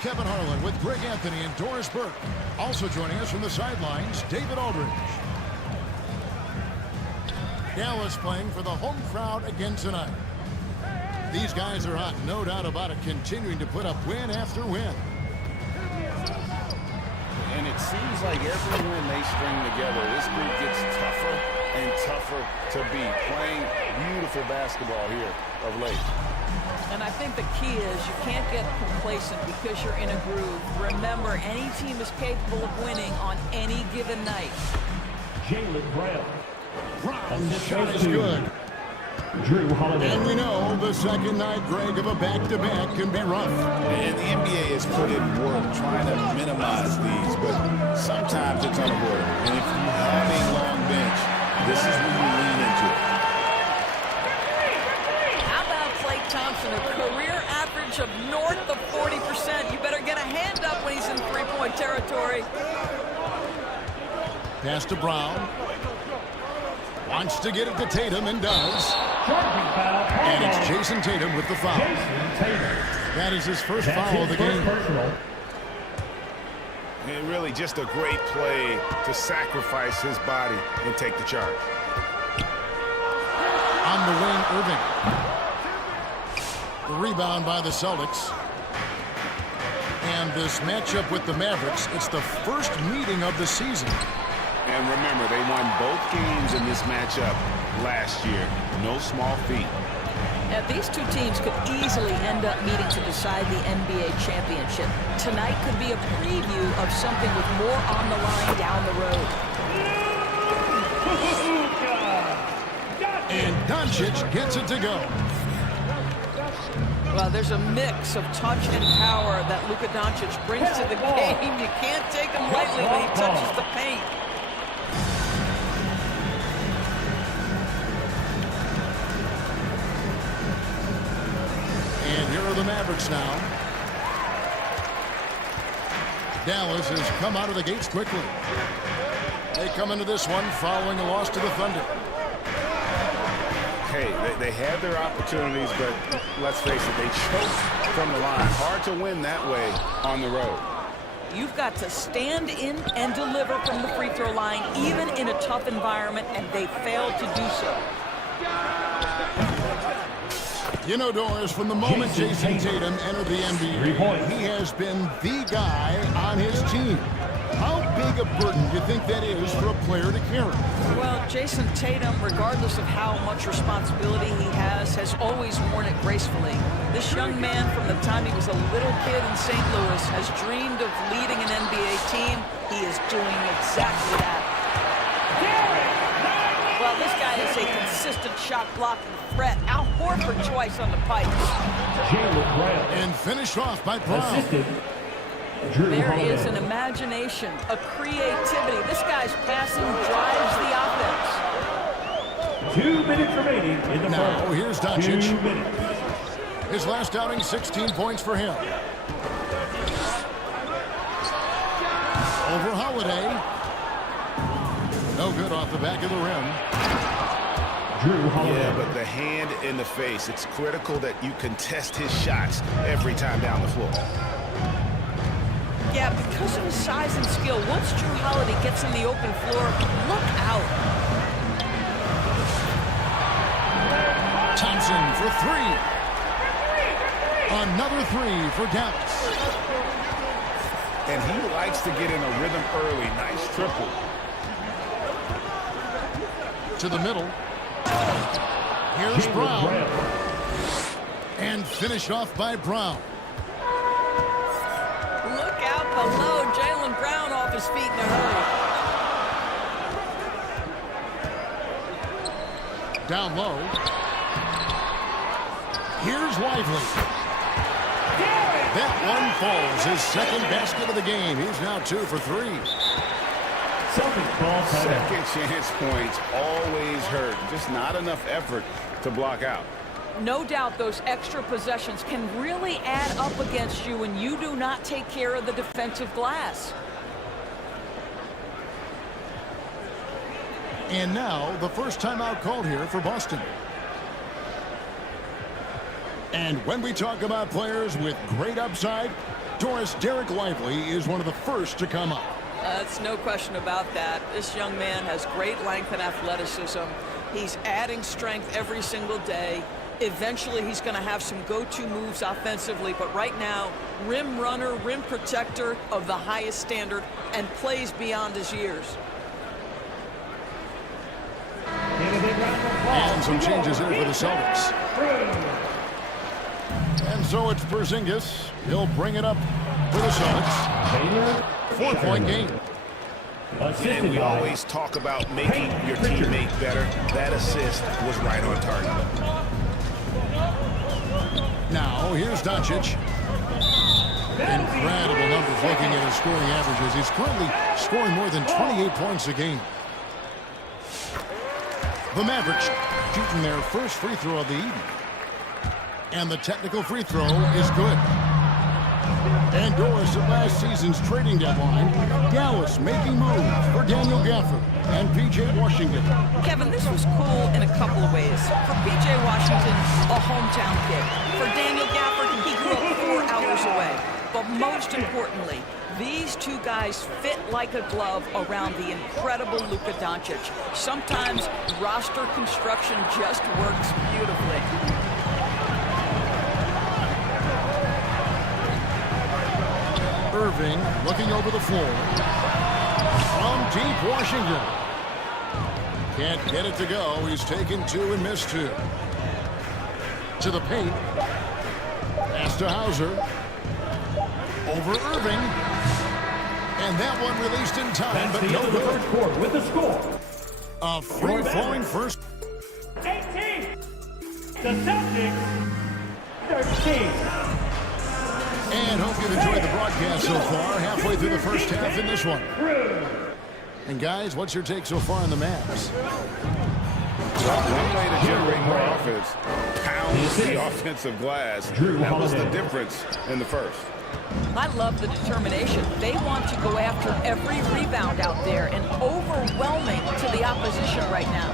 Kevin Harlan with Greg Anthony and Doris Burke. Also joining us from the sidelines, David Aldridge. Dallas playing for the home crowd again tonight. These guys are hot, no doubt about it, continuing to put up win after win. And it seems like every win they string together, this group gets tougher and tougher to beat. Playing beautiful basketball here of late. And I think the key is you can't get complacent because you're in a groove. Remember, any team is capable of winning on any given night. Jaylen Brown. Brown's shot is good. Drew Holiday. And we know the second night, Greg, of a back-to-back can be rough. And the NBA has put in work trying to minimize these, but sometimes it's unavoidable. And if you have a long bench, this is when you lean into it. How about Klay Thompson, a career average of north of 40%? You better get a hand up when he's in three-point territory. Pass to Brown. Wants to get it to Tatum and does. And it's Jason Tatum with the foul. That is his first foul of the game. And really just a great play to sacrifice his body and take the charge. On the wing, Irving. The rebound by the Celtics. And this matchup with the Mavericks, it's the first meeting of the season. And remember, they won both games in this matchup last year. No small feat. Now, these two teams could easily end up meeting to decide the NBA championship. Tonight could be a preview of something with more on the line down the road. And Doncic gets it to go. Well, there's a mix of touch and power that Luka Doncic brings to the game. You can't take him lightly when he touches the paint. And here are the Mavericks now. Dallas has come out of the gates quickly. They come into this one following a loss to the Thunder. Hey, they had their opportunities, but let's face it, they choked from the line. Hard to win that way on the road. You've got to stand in and deliver from the free throw line, even in a tough environment, and they failed to do so. You know, Doris, from the moment Jason Tatum entered the NBA, he has been the guy on his team. How big a burden do you think that is for a player to carry? Well, Jason Tatum, regardless of how much responsibility he has always worn it gracefully. This young man, from the time he was a little kid in St. Louis, has dreamed of leading an NBA team. He is doing exactly that. Well, this guy is a consistent shot-blocking threat. Al Horford twice on the pipe. And finished off by Brown. There is an imagination, a creativity. This guy's passing drives the offense. 2 minutes remaining in the Now, first. here's Doncic. 2 minutes. His last outing, 16 points for him. Over Holiday. No good off the back of the rim. Drew Holiday. Yeah, but the hand in the face, it's critical that you contest his shots every time down the floor. Yeah, because of his size and skill, once Drew Holiday gets in the open floor, look out. Thompson for three. Another three for Dallas. And he likes to get in a rhythm early. Nice triple. To the middle. Here's Brown. And finished off by Brown. Look out below. Jaylen Brown off his feet in a hurry. Down low. Here's Lively. That one falls. His second basket of the game. He's now 2 for 3. Second chance points always hurt. Just not enough effort to block out. No doubt those extra possessions can really add up against you when you do not take care of the defensive glass. And now the first timeout called here for Boston. And when we talk about players with great upside, Doris, Derek Lively is one of the first to come up. That's no question about that. This young man has great length and athleticism. He's adding strength every single day. Eventually, he's going to have some go-to moves offensively, but right now, rim runner, rim protector of the highest standard, and plays beyond his years. And some changes here for the Celtics. And so it's Porzingis. He'll bring it up for the Celtics. 4-point game. And we always talk about making your teammate better. That assist was right on target. Now, here's Doncic. Incredible numbers looking at his scoring averages. He's currently scoring more than 28 points a game. The Mavericks shooting their first free throw of the evening. And the technical free throw is good. And Doris, at last season's trading deadline, Dallas making moves for Daniel Gafford and P.J. Washington. Kevin, this was cool in a couple of ways. For P.J. Washington, a hometown kid. For Daniel Gafford, he grew up 4 hours away. But most importantly, these two guys fit like a glove around the incredible Luka Doncic. Sometimes roster construction just works beautifully. Irving looking over the floor. From deep Washington. Can't get it to go. He's taken 2 and missed 2. To the paint. Pass to Hauser. Over Irving. And that one released in time, but no good. First quarter with the score. A free-flowing first. 18. The Celtics. 13. And hope you've enjoyed the broadcast so far. Halfway through the first half in this one. And guys, what's your take so far on the Mavs? One way to generate more offense, pound the offensive glass. That was the difference in the first. I love the determination. They want to go after every rebound out there and overwhelming to the opposition right now.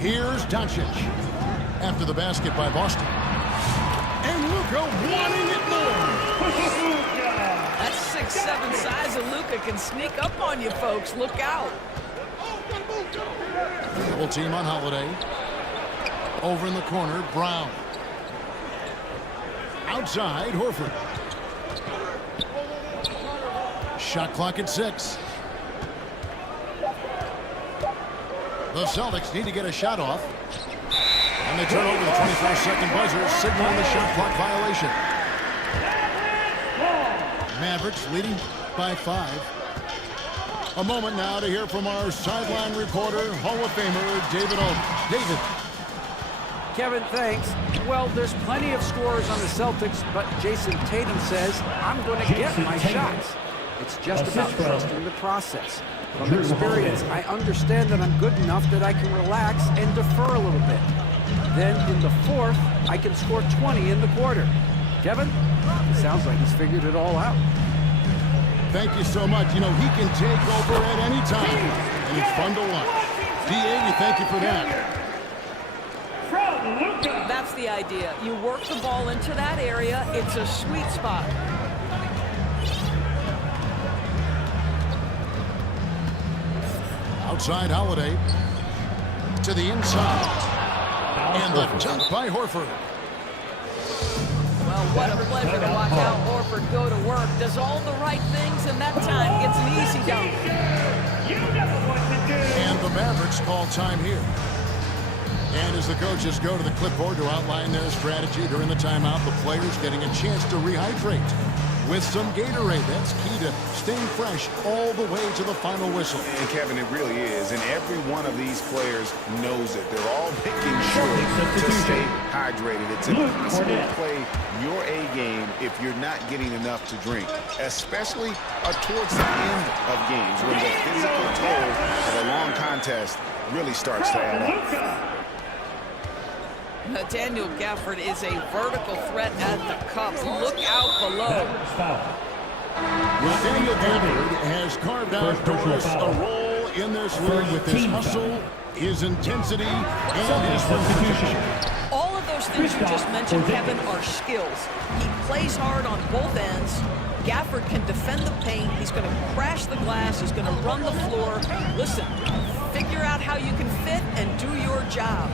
Here's Doncic. After the basket by Boston. And Luka wanting it more. That 6'7" size of Luka can sneak up on you, folks. Look out. Double team on Holiday. Over in the corner, Brown. Outside, Horford. Shot clock at 6. The Celtics need to get a shot off. And they turn over the 24-second buzzer, signaling the shot clock violation. Mavericks leading by 5. A moment now to hear from our sideline reporter, Hall of Famer David Aldridge. David. Kevin, thanks. Well, there's plenty of scorers on the Celtics, but Jason Tatum says, I'm going to get my shots. It's just about trusting the process. From experience, I understand that I'm good enough that I can relax and defer a little bit. Then in the fourth, I can score 20 in the quarter. Kevin, it sounds like he's figured it all out. Thank you so much. You know, he can take over at any time, and it's fun to watch. D.A., we thank you for that. That's the idea. You work the ball into that area. It's a sweet spot. Outside Holiday. To the inside. And the jump by Horford. Well, what a pleasure to watch Al Horford go to work. Does all the right things, and that time gets an easy dunk. And the Mavericks call time here. And as the coaches go to the clipboard to outline their strategy during the timeout, the players getting a chance to rehydrate with some Gatorade. That's key to staying fresh all the way to the final whistle. And Kevin, it really is. And every one of these players knows it. They're all making sure to stay hydrated. It's impossible to play your A game if you're not getting enough to drink, especially towards the end of games when the physical toll of a long contest really starts to add up. Daniel Gafford is a vertical threat at the cup. Look out below. Well, Daniel Gafford has carved out Doris a role in this league with his hustle, his intensity, and his reputation. All of those things you just mentioned, Kevin, are skills. He plays hard on both ends. Gafford can defend the paint. He's going to crash the glass. He's going to run the floor. Listen, figure out how you can fit and do your job.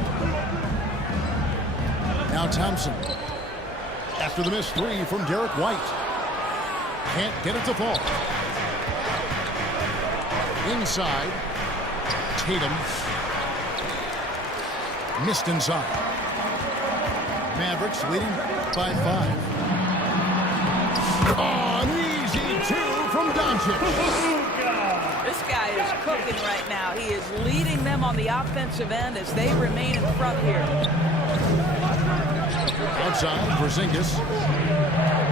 Now Thompson. After the missed three from Derek White. Can't get it to fall. Inside. Tatum. Missed inside. Mavericks leading by 5. Oh, an easy 2 from Doncic. This guy is cooking right now. He is leading them on the offensive end as they remain in front here. Outside, Porzingis.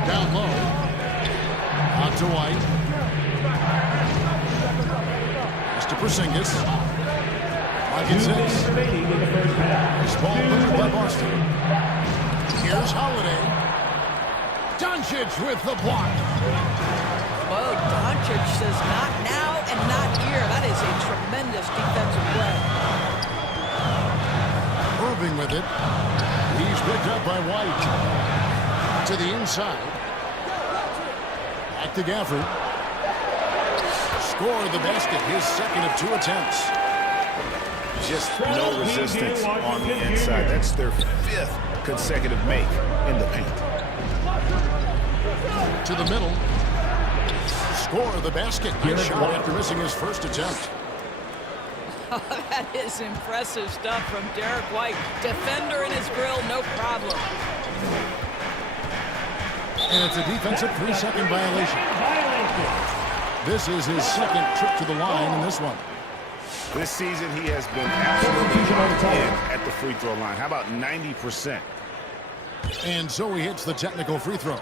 Down low. Out to White. Mr. Porzingis. Pocket 6. This ball moved by Boston. Here's Holiday. Doncic with the block. Whoa, Doncic says not now and not here. That is a tremendous defensive play. Irving with it. He's picked up by White. To the inside. Back to Gafford. Scored the basket. His second of 2 attempts. Just no resistance on the inside. That's their 5th consecutive make in the paint. To the middle. Score the basket. Nice shot after missing his first attempt. That is impressive stuff from Derek White. Defender in his grill, no problem. And it's a defensive 3-second violation. This is his second trip to the line in this one. This season, he has been absolutely locked in at the free throw line. How about 90%? And so he hits the technical free throw.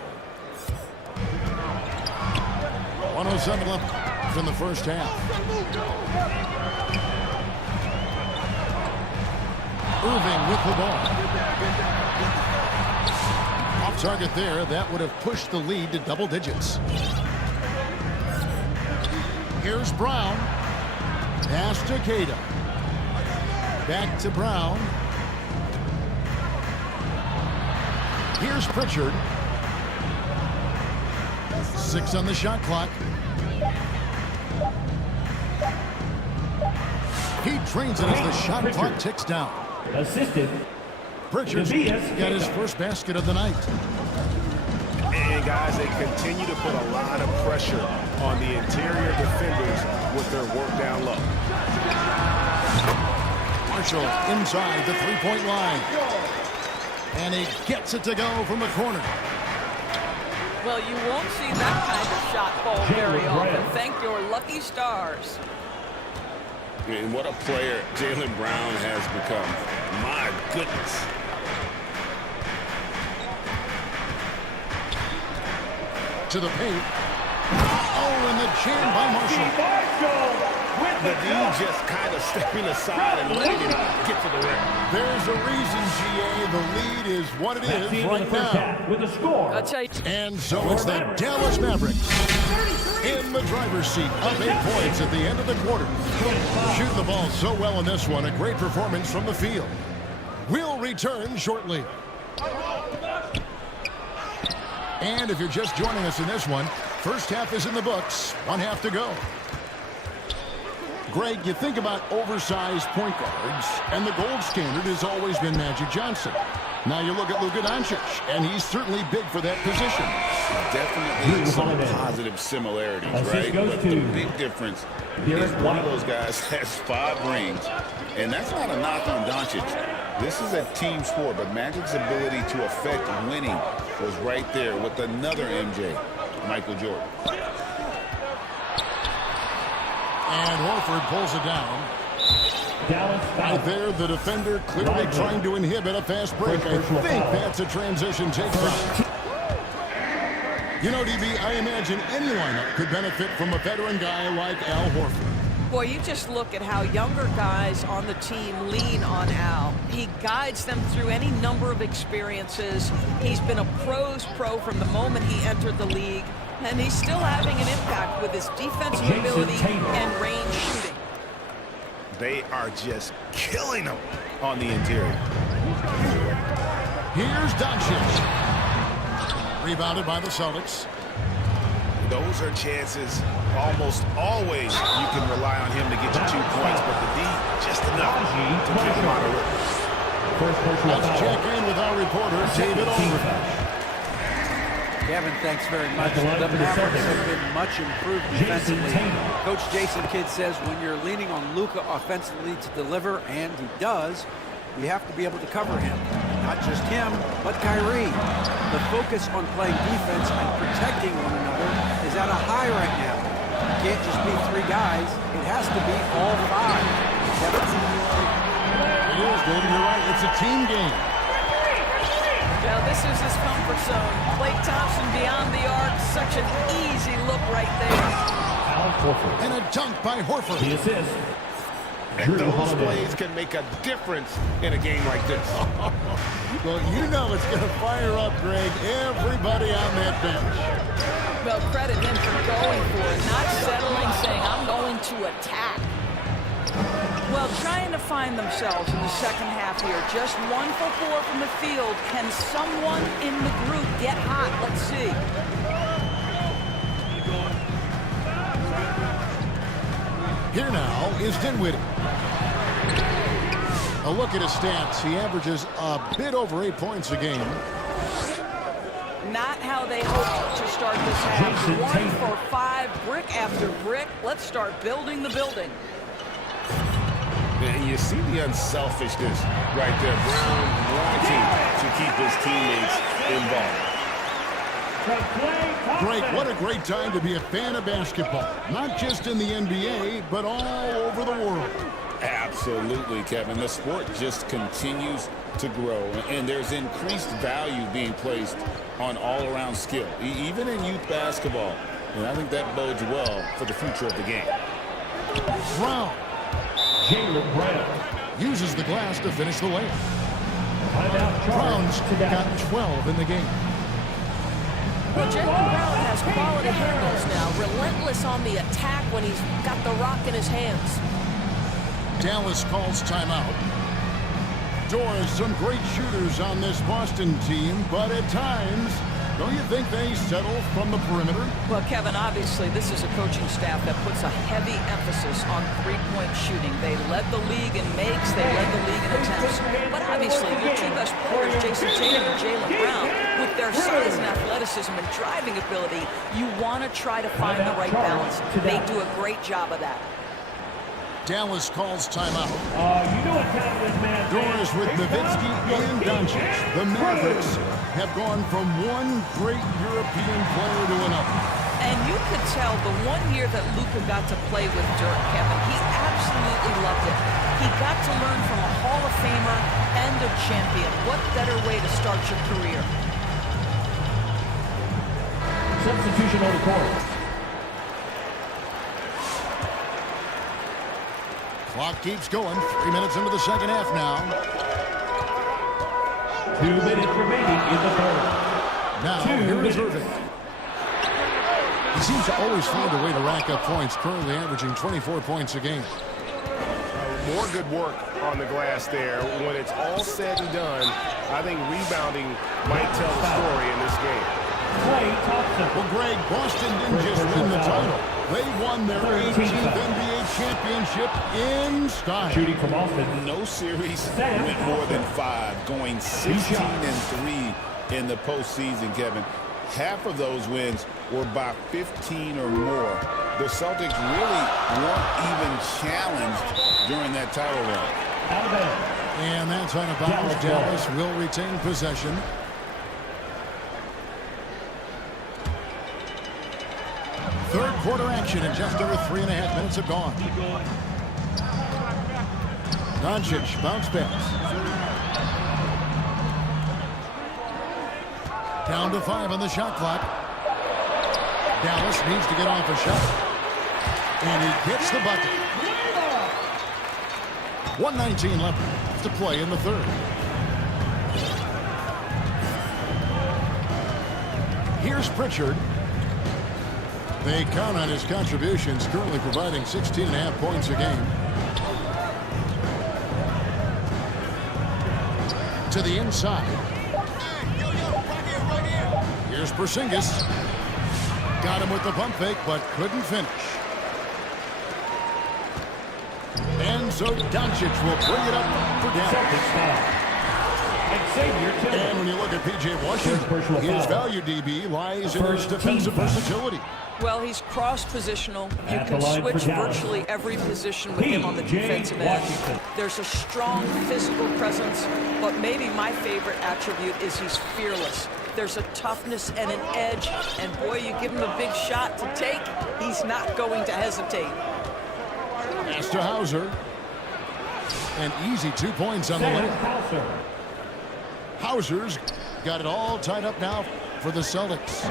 107 left in the first half. Irving with the ball. Off target there. That would have pushed the lead to double digits. Here's Brown. Pass to Cada. Back to Brown. Here's Pritchard. 6 on the shot clock. He trains it as the shot clock ticks down. Assisted. Pritchard's got his first basket of the night. And guys, they continue to put a lot of pressure on the interior defenders with their work down low. Marshall inside the three-point line. And he gets it to go from the corner. Well, you won't see that kind of shot fall very often. Thank your lucky stars. And what a player Jaylen Brown has become. My goodness. To the paint. Oh, and the jam by Marshall. The D just kind of stepping aside and letting him get to the rim. There's a reason, GA. The lead is what it is right now. With the score. I'll tell you. And so it's the Dallas Mavericks in the driver's seat, up 8 points at the end of the quarter. Shooting the ball so well in this one. A great performance from the field. We'll return shortly. And if you're just joining us in this one, first half is in the books. 1 half to go. Greg, you think about oversized point guards, and the gold standard has always been Magic Johnson. Now you look at Luka Doncic, and he's certainly big for that position. Definitely some positive similarities, right? But the big difference is one of those guys has 5 rings, and that's not a knock on Doncic. This is a team sport, but Magic's ability to affect winning was right there with another MJ, Michael Jordan. And Horford pulls it down. Right there, the defender clearly trying to inhibit a fast break. I think that's a transition take foul. You know, DB, I imagine any lineup could benefit from a veteran guy like Al Horford. Boy, you just look at how younger guys on the team lean on Al. He guides them through any number of experiences. He's been a pro's pro from the moment he entered the league, and he's still having an impact with his defensive ability and range shooting. They are just killing them on the interior. Here's Doncic. Rebounded by the Celtics. Those are chances almost always you can rely on him to get you 2 points, but the D just enough to keep him out of it. Let's check in with our reporter, David Aldridge. Kevin, thanks very much. The Mavericks have been much improved defensively. Coach Jason Kidd says when you're leaning on Luka offensively to deliver, and he does, you have to be able to cover him. Not just him, but Kyrie. The focus on playing defense and protecting one another is at a high right now. It can't just be 3 guys. It has to be all 5. Kevin? It is, David. You're right. It's a team game. Now this is his comfort zone. Klay Thompson beyond the arc. Such an easy look right there. And a dunk by Horford. The assist. Those plays can make a difference in a game like this. Well, you know it's going to fire up, Greg, everybody on that bench. Well, credit him for going for it, not settling, saying, I'm going to attack. Well, trying to find themselves in the second half here. Just 1 for 4 from the field. Can someone in the group get hot? Let's see. Here now is Dinwiddie. A look at his stats. He averages a bit over 8 points a game. Not how they hoped to start this half. 1 for 5, brick after brick. Let's start building the building. And you see the unselfishness right there. Brown wanting to keep his teammates involved. Greg, what a great time to be a fan of basketball. Not just in the NBA, but all over the world. Absolutely, Kevin. The sport just continues to grow, and there's increased value being placed on all-around skill, even in youth basketball. And I think that bodes well for the future of the game. Brown. Jaylen Brown uses the glass to finish the layup. Brown's got 12 in the game. Well, Jaylen Brown has quality handles now. Relentless on the attack when he's got the rock in his hands. Dallas calls timeout. Doors, some great shooters on this Boston team, but at times, don't you think they settle from the perimeter? Well, Kevin, obviously, this is a coaching staff that puts a heavy emphasis on three-point shooting. They led the league in makes. They led the league in attempts. But obviously, your 2 best players, Jason Tatum and Jaylen Brown, with their size and athleticism and driving ability, you want to try to find the right balance. They do a great job of that. Dallas calls timeout. You know what time it is, man. Doors with Nowitzki and Doncic. The Mavericks have gone from one great European player to another. And you could tell the 1 year that Luka got to play with Dirk, Kevin, he absolutely loved it. He got to learn from a Hall of Famer and a champion. What better way to start your career? Substitution on the court. Clock keeps going. 3 minutes into the second half now. 2 minutes remaining in the third. Now, here is Irving. He seems to always find a way to rack up points, currently averaging 24 points a game. More good work on the glass there. When it's all said and done, I think rebounding might tell the story in this game. Well, Greg, Boston didn't just win the title. They won their 18th NBA championship in style. Shooting from Boston. No series went more than 5, going 16-3 in the postseason, Kevin. Half of those wins were by 15 or more. The Celtics really weren't even challenged during that title run. And that's out of bounds. Dallas will retain possession. Third quarter action in just over 3.5 minutes have gone. Doncic bounce pass. Down to 5 on the shot clock. Dallas needs to get off a shot. And he gets the bucket. 1:19 left to play in the third. Here's Pritchard. They count on his contributions, currently providing 16.5 points a game. To the inside. Here's Porzingis. Got him with the pump fake, but couldn't finish. And so Doncic will bring it up for Dallas. And when you look at P.J. Washington, his value DB lies in his defensive versatility. Well, he's cross-positional. You can switch virtually every position with him on the defensive end. There's a strong physical presence, but maybe my favorite attribute is he's fearless. There's a toughness and an edge, and boy, you give him a big shot to take, he's not going to hesitate. Pass to Hauser. An easy 2 points on the layup. Hauser's got it all tied up now for the Celtics.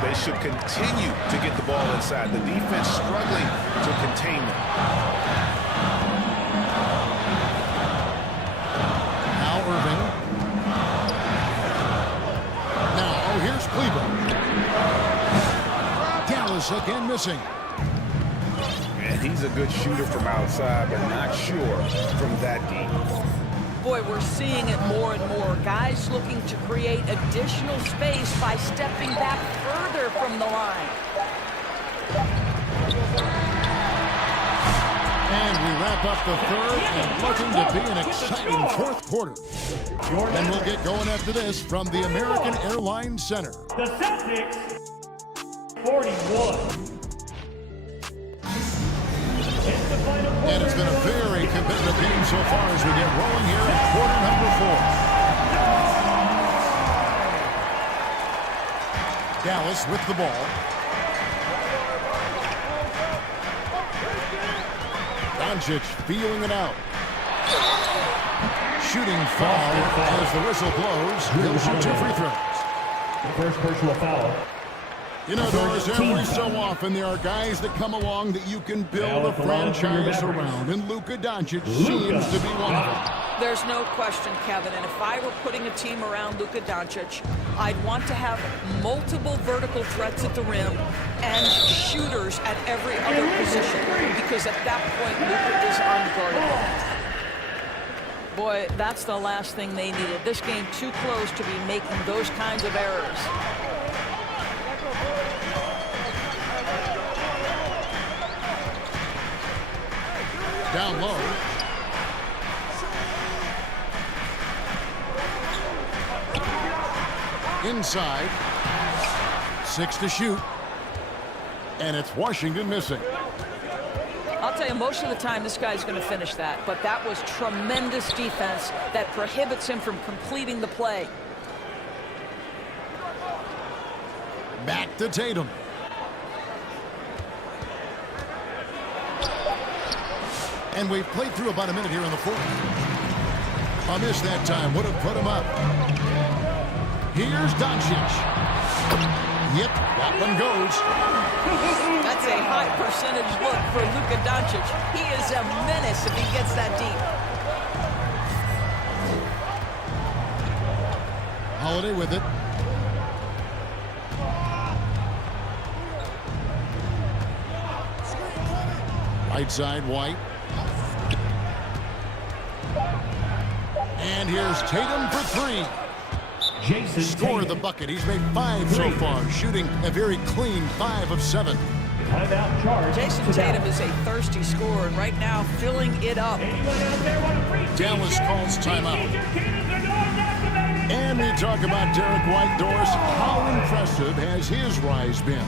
They should continue to get the ball inside. The defense struggling to contain them. Now Irving. Now here's Cleveland. Dallas again missing. And he's a good shooter from outside, but not sure from that deep. Boy, we're seeing it more and more. Guys looking to create additional space by stepping back further from the line. And we wrap up the third and looking to be an exciting fourth quarter. And we'll get going after this from the American Airlines Center. The Celtics, 41. And it's been a very competitive game so far as we get rolling here in quarter number 4. Dallas with the ball. Doncic feeling it out. Shooting foul as the whistle blows. He'll shoot 2 free throws. The first personal foul. You know, Doris, every so often there are guys that come along that you can build a franchise around, and Luka Doncic seems to be one of them. There's no question, Kevin, and if I were putting a team around Luka Doncic, I'd want to have multiple vertical threats at the rim and shooters at every other position, because at that point, Luka is unguardable. Boy, that's the last thing they needed. This game too close to be making those kinds of errors. Down low. Inside. 6 to shoot. And it's Washington missing. I'll tell you, most of the time this guy's going to finish that, but that was tremendous defense that prohibits him from completing the play. Back to Tatum. And we've played through about a minute here in the fourth. A miss that time would have put him up. Here's Doncic. Yep, that one goes. That's a high percentage look for Luka Doncic. He is a menace if he gets that deep. Holiday with it. Right side, White. And here's Tatum for 3. Jason Scored the bucket. He's made 5 so far, shooting a very clean 5 of 7. Timeout charge. Jason Tatum is a thirsty scorer, and right now filling it up. Dallas calls timeout. And we talk about Derek White. Doris, how impressive has his rise been?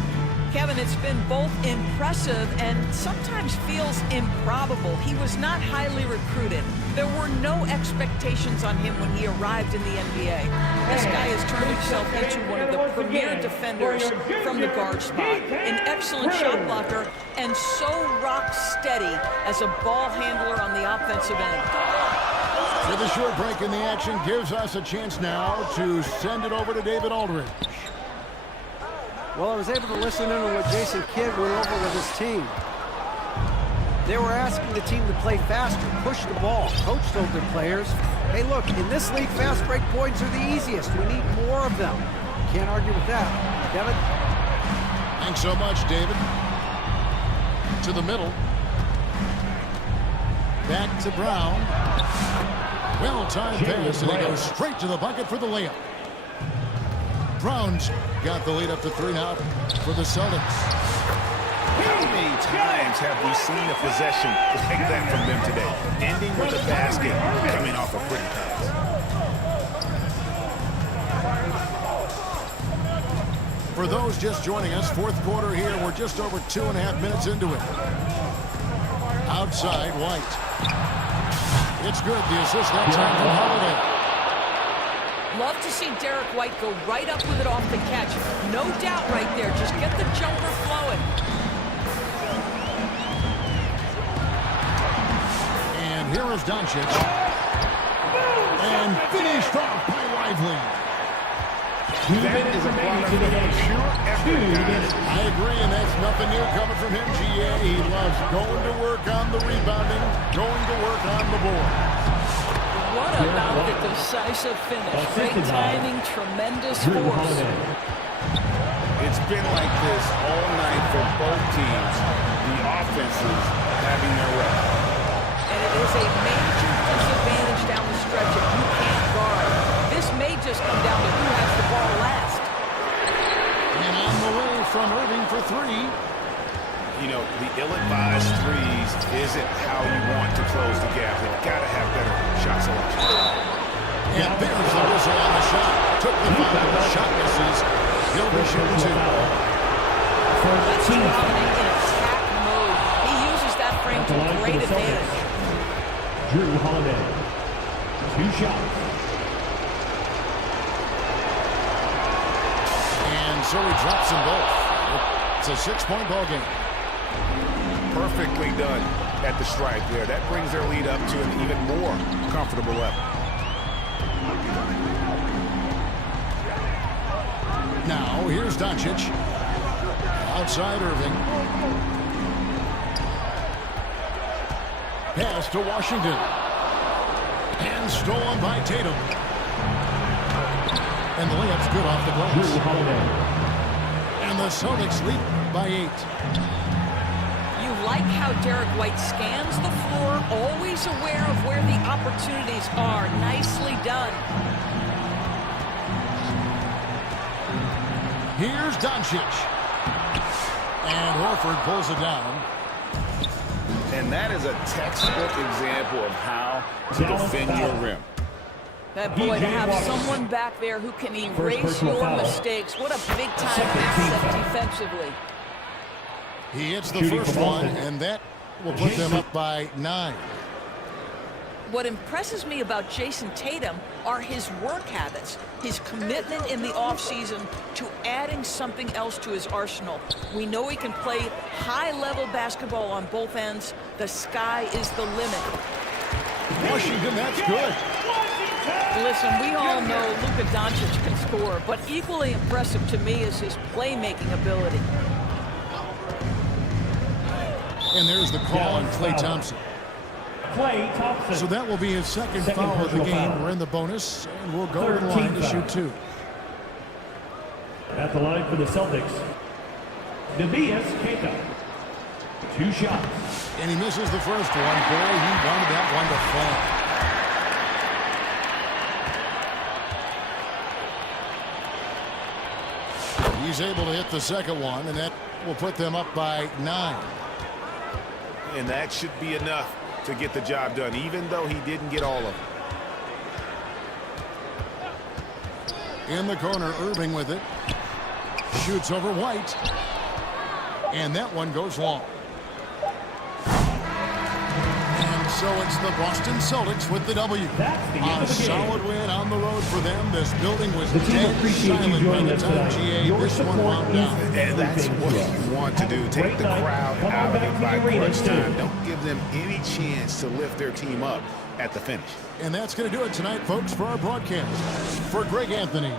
Kevin, it's been both impressive and sometimes feels improbable. He was not highly recruited. There were no expectations on him when he arrived in the NBA. This guy has turned himself into one of the premier defenders from the guard spot, an excellent shot blocker, and so rock steady as a ball handler on the offensive end. With a short break in the action gives us a chance now to send it over to David Aldridge. Well, I was able to listen in on what Jason Kidd went over with his team. They were asking the team to play faster, push the ball. Coach told their players, hey, look, in this league, fast break points are the easiest. We need more of them. Can't argue with that. Kevin? Thanks so much, David. To the middle. Back to Brown. Well-timed pass, and he goes straight to the bucket for the layup. Browns got the lead up to 3 now for the Celtics. How many times have we seen a possession like that from them today? Ending with a basket, coming off a pretty pass. For those just joining us, fourth quarter here. We're just over 2.5 minutes into it. Outside, White. It's good. The assist that time from Holiday. Love to see Derek White go right up with it off the catch. No doubt right there. Just get the jumper flowing. And here is Doncic. And finished off by Lively. That is a product of pure effort, guys. I agree, and that's nothing new coming from him, GA. He loves going to work on the rebounding, going to work on the board. What about the decisive finish? Great timing, tremendous force. It's been like this all night for both teams. The offenses having their way. And it is a major disadvantage down the stretch if you can't guard. This may just come down to who has the ball last. And on the way from Irving for 3. You know, the ill-advised threes isn't how you want to close the gap. They've got to have better shot selection. And there's the whistle on the shot. Took the foul. Shot misses. He'll be shooting 2. That's dominant in attack mode. He uses that frame to great advantage. Drew Holiday. 2 shots. And so he drops them both. It's a 6-point ball game. Perfectly done at the strike there. That brings their lead up to an even more comfortable level. Now, here's Doncic. Outside Irving. Pass to Washington. And stolen by Tatum. And the layup's good off the glass. Drew Holiday. And the Celtics lead by 8. You like how Derek White scans the floor, always aware of where the opportunities are. Nicely done. Here's Doncic. And Horford pulls it down. And that is a textbook example of how to defend your rim. That boy, to have someone back there who can erase your mistakes. What a big-time asset defensively. He hits the first one, and that will put them up by 9. What impresses me about Jason Tatum are his work habits, his commitment in the offseason to adding something else to his arsenal. We know he can play high-level basketball on both ends. The sky is the limit. Washington, that's good. Listen, we all know Luka Doncic can score, but equally impressive to me is his playmaking ability. And there's the call on Klay Thompson. Klay Thompson. So that will be his second foul of the game. We're in the bonus, and we'll go to the line to shoot 2. At the line for the Celtics, NBA2K25. 2 shots. And he misses the first one. Boy, he wanted that one to fall. He's able to hit the second one, and that will put them up by 9. And that should be enough to get the job done, even though he didn't get all of it. In the corner, Irving with it. Shoots over White. And that one goes long. And so it's the Boston Celtics with the W. A solid win on the road for them. This building was dead silent by the time GA this one wound down. And that's what you want to do. Take the crowd out of it by crunch time. Don't give them any chance to lift their team up at the finish. And that's going to do it tonight, folks, for our broadcast. For Greg Anthony,